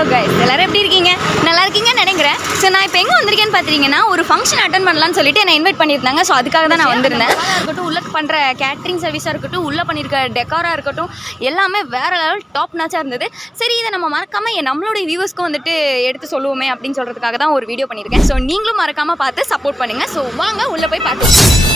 Hello guys, எல்லாரும் எப்படி இருக்கீங்க? நல்லா இருக்கீங்கன்னு நினைக்கிறேன். ஸோ நான் இப்போ எங்கே வந்திருக்கேன்னு பார்த்தீங்கன்னா, ஒரு ஃபங்க்ஷன் அட்டன் பண்ணலான்னு சொல்லிட்டு என்னை இன்வைட் பண்ணியிருந்தாங்க. ஸோ அதுக்காக தான் நான் வந்திருந்தேன். இருக்கட்டும், உள்ள பண்ணுற கேட்ரிங் சர்வீஸாக இருக்கட்டும், உள்ளே பண்ணியிருக்க டெக்காராக இருக்கட்டும், எல்லாமே வேறு லெவல் டாப் நாச்சாக இருந்தது. சரி, இதை நம்ம மறக்காமல் நம்மளுடைய வியூவர்ஸ்க்கும் வந்துட்டு எடுத்து சொல்லுவோமே அப்படின்னு சொல்கிறதுக்காக தான் ஒரு வீடியோ பண்ணியிருக்கேன். ஸோ நீங்களும் மறக்காமல் பார்த்து சப்போர்ட் பண்ணுங்கள். ஸோ வாங்க உள்ளே போய் பார்க்கலாம்.